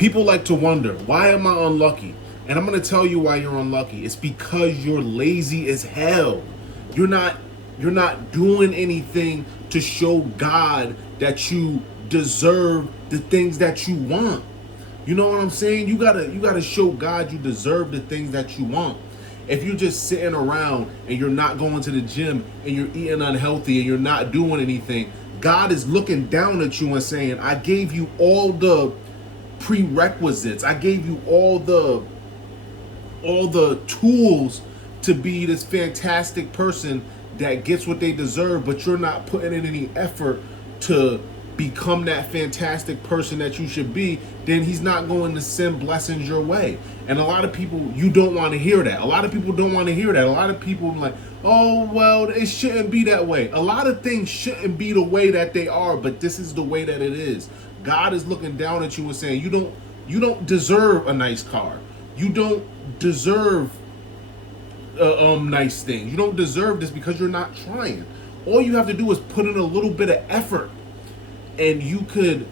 People like to wonder, why am I unlucky? And I'm going to tell you why you're unlucky. It's because you're lazy as hell. You're not you're not doing anything to show God that you deserve the things that you want. You know what I'm saying? You gotta show God you deserve the things that you want. If you're just sitting around and you're not going to the gym and you're eating unhealthy and you're not doing anything, God is looking down at you and saying, I gave you all the prerequisites. I gave you all the tools to be this fantastic person that gets what they deserve, but you're not putting in any effort to become that fantastic person that you should be. Then he's not going to send blessings your way. And a lot of people, you don't want to hear that. A lot of people don't want to hear that. A lot of people are like, oh, well, it shouldn't be that way. A lot of things shouldn't be the way that they are, but this is the way that it is. God is looking down at you and saying, you don't deserve a nice car. You don't deserve nice things. You don't deserve this because you're not trying. All you have to do is put in a little bit of effort, and you could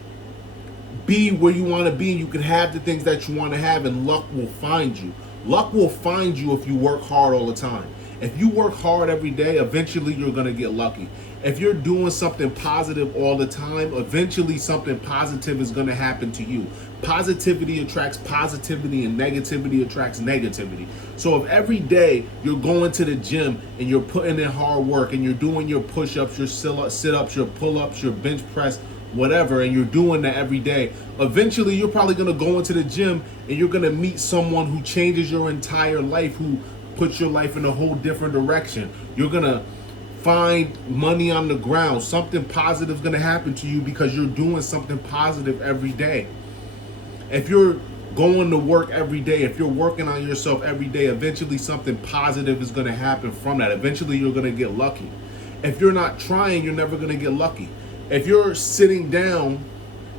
be where you want to be, and you can have the things that you want to have, and luck will find you. Luck will find you if you work hard all the time. If you work hard every day, eventually you're going to get lucky. If you're doing something positive all the time, eventually something positive is going to happen to you. Positivity attracts positivity, and negativity attracts negativity. So if every day you're going to the gym and you're putting in hard work and you're doing your push-ups, your sit-ups, your pull-ups, your bench press, whatever, and you're doing that every day, eventually you're probably going to go into the gym and you're going to meet someone who changes your entire life, who puts your life in a whole different direction. You're going to find money on the ground. Something positive is going to happen to you because you're doing something positive every day. If you're going to work every day, if you're working on yourself every day, eventually something positive is going to happen from that. Eventually you're going to get lucky. If you're not trying, you're never going to get lucky. If you're sitting down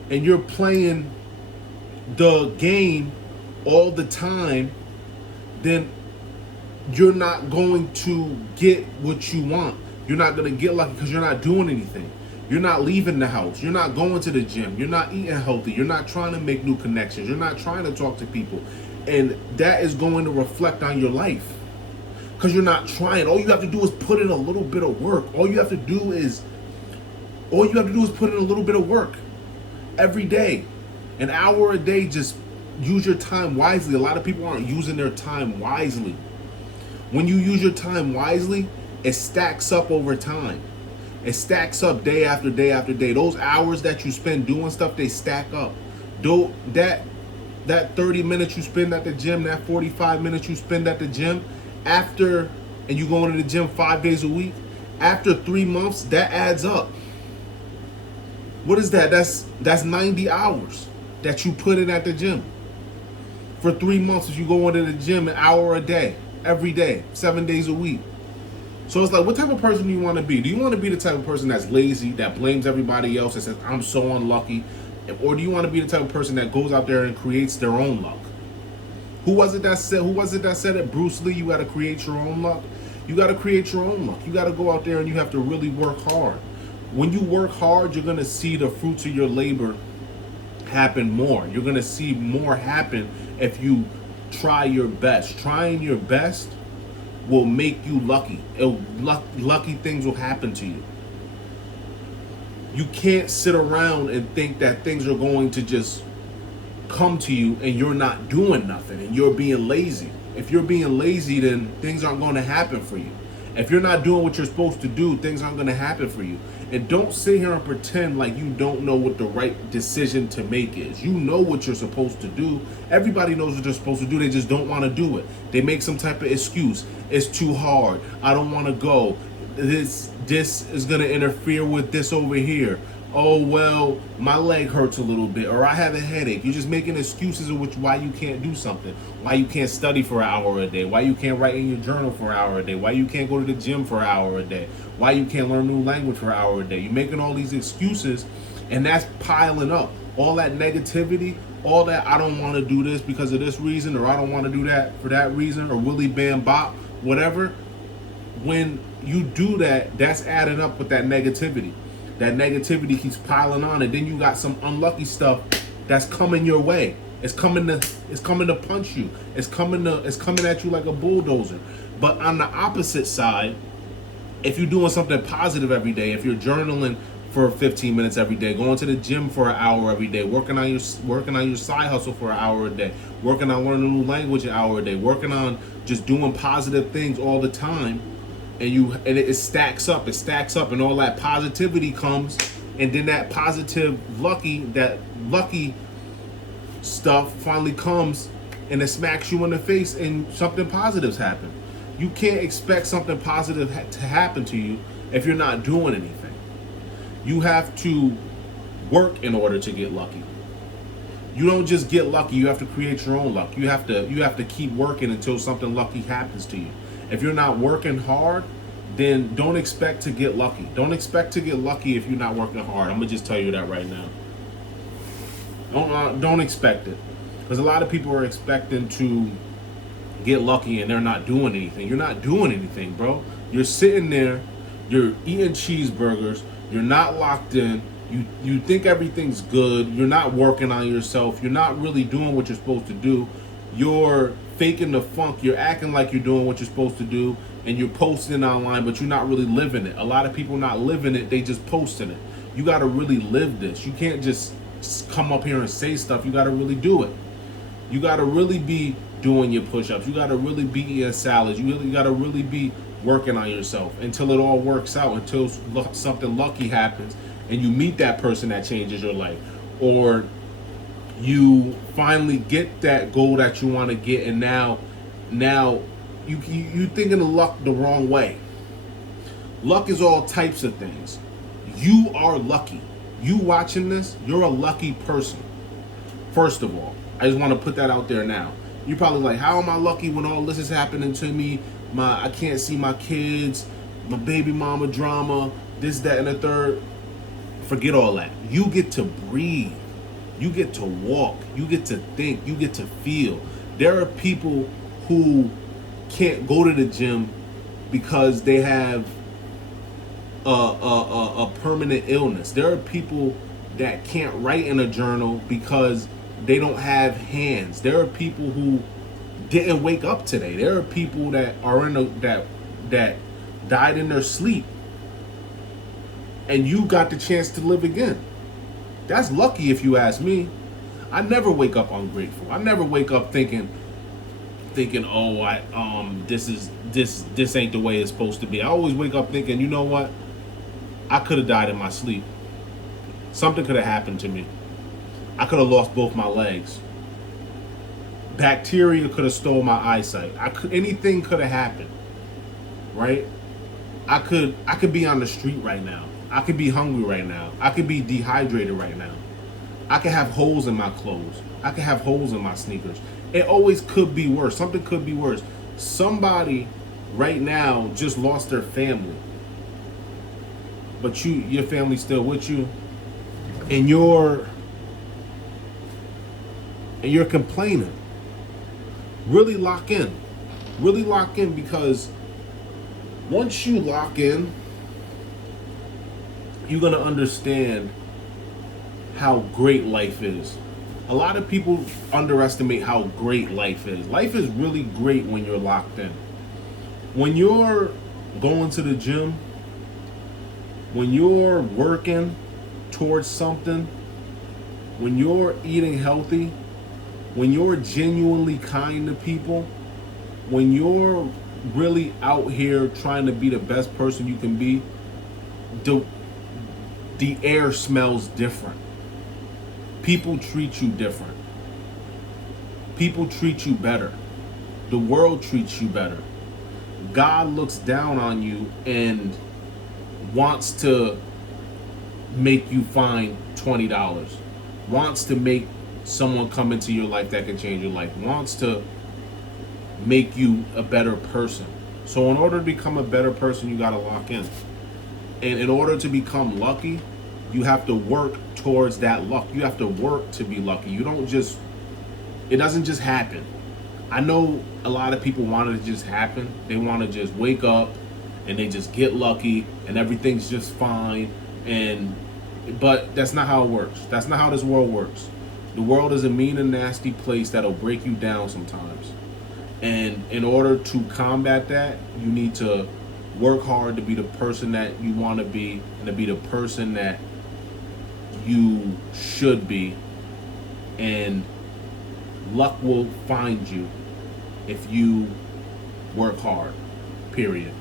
and you're playing the game all the time, then you're not going to get what you want. You're not going to get lucky because you're not doing anything. You're not leaving the house. You're not going to the gym. You're not eating healthy. You're not trying to make new connections. You're not trying to talk to people. And that is going to reflect on your life because you're not trying. All you have to do is put in a little bit of work. All you have to do is put in a little bit of work every day. An hour a day, just use your time wisely. A lot of people aren't using their time wisely. When you use your time wisely, it stacks up over time. It stacks up day after day after day. Those hours that you spend doing stuff, they stack up. Though that 30 minutes you spend at the gym, that 45 minutes you spend at the gym, and you go into the gym 5 days a week, after 3 months, that adds up. What is that? That's 90 hours that you put in at the gym. For 3 months, if you go into the gym an hour a day, every day, 7 days a week. So it's like, what type of person do you want to be? Do you want to be the type of person that's lazy, that blames everybody else, that says, I'm so unlucky? Or do you want to be the type of person that goes out there and creates their own luck? Who was it that said it? Bruce Lee, you got to create your own luck. You got to create your own luck. You got to go out there and you have to really work hard. When you work hard, you're going to see the fruits of your labor happen more. You're going to see more happen if you try your best. Trying your best will make you lucky. Lucky things will happen to you. You can't sit around and think that things are going to just come to you and you're not doing nothing and you're being lazy. If you're being lazy, then things aren't going to happen for you. If you're not doing what you're supposed to do, things aren't going to happen for you. And don't sit here and pretend like you don't know what the right decision to make is. You know what you're supposed to do. Everybody knows what they're supposed to do. They just don't want to do it. They make some type of excuse. It's too hard. I don't want to go. This is going to interfere with this over here. Oh, well, my leg hurts a little bit, or I have a headache. You're just making excuses of why you can't do something. Why you can't study for an hour a day. Why you can't write in your journal for an hour a day. Why you can't go to the gym for an hour a day. Why you can't learn new language for an hour a day. You're making all these excuses, and that's piling up. All that negativity, all that I don't want to do this because of this reason, or I don't want to do that for that reason, or Willy Bam Bop, whatever. When you do that, that's adding up with that negativity. That negativity keeps piling on, and then you got some unlucky stuff that's coming your way. It's coming to punch you. It's coming at you like a bulldozer. But on the opposite side, if you're doing something positive every day, if you're journaling for 15 minutes every day, going to the gym for an hour every day, working on your side hustle for an hour a day, working on learning a new language an hour a day, working on just doing positive things all the time, and it stacks up, and all that positivity comes, and then that lucky stuff finally comes, and it smacks you in the face, and something positive's happened. You can't expect something positive to happen to you if you're not doing anything. You have to work in order to get lucky. You don't just get lucky, you have to create your own luck. You have to keep working until something lucky happens to you. If you're not working hard, then don't expect to get lucky. Don't expect to get lucky if you're not working hard. I'm gonna just tell you that right now. Don't expect it, because a lot of people are expecting to get lucky and they're not doing anything. You're not doing anything, bro. You're sitting there, you're eating cheeseburgers, you're not locked in, you think everything's good, you're not working on yourself, you're not really doing what you're supposed to do, you're faking the funk, you're acting like you're doing what you're supposed to do, and you're posting online, but you're not really living it. A lot of people not living it, they just posting it. You gotta really live this. You can't just come up here and say stuff, you gotta really do it. You gotta really be doing your push-ups. You gotta really be eating salads. You really gotta really be working on yourself until it all works out, until something lucky happens and you meet that person that changes your life, or you finally get that goal that you want to get, and now you thinking of luck the wrong way. Luck is all types of things. You are lucky. You watching this, you're a lucky person. First of all, I just want to put that out there now. You're probably like, how am I lucky when all this is happening to me? I can't see my kids, my baby mama drama, this, that, and the third. Forget all that. You get to breathe. You get to walk. You get to think. You get to feel. There are people who can't go to the gym because they have a permanent illness. There are people that can't write in a journal because they don't have hands. There are people who didn't wake up today. There are people that are that died in their sleep, and you got the chance to live again. That's lucky, if you ask me. I never wake up ungrateful. I never wake up thinking, oh, this ain't the way it's supposed to be. I always wake up thinking, you know what? I could have died in my sleep. Something could have happened to me. I could have lost both my legs. Bacteria could have stole my eyesight. Anything could have happened, right? I could be on the street right now. I could be hungry right now. I could be dehydrated right now. I could have holes in my clothes. I could have holes in my sneakers. It always could be worse. Something could be worse. Somebody right now just lost their family, but your family's still with you, and you're complaining. Really lock in. Really lock in, because once you lock in, you're going to understand how great life is. A lot of people underestimate how great life is. Life is really great when you're locked in. When you're going to the gym, when you're working towards something, when you're eating healthy, when you're genuinely kind to people, when you're really out here trying to be the best person you can be, the air smells different. People treat you different. People treat you better. The world treats you better. God looks down on you and wants to make you find $20. Wants to make someone come into your life that can change your life. Wants to make you a better person. So in order to become a better person, you got to lock in. And in order to become lucky, you have to work towards that luck. You have to work to be lucky. It doesn't just happen. I know a lot of people want it to just happen. They want to just wake up and they just get lucky and everything's just fine. But that's not how it works. That's not how this world works. The world is a mean and nasty place that'll break you down sometimes. And in order to combat that, you need to work hard to be the person that you want to be and to be the person that you should be. And luck will find you if you work hard. Period.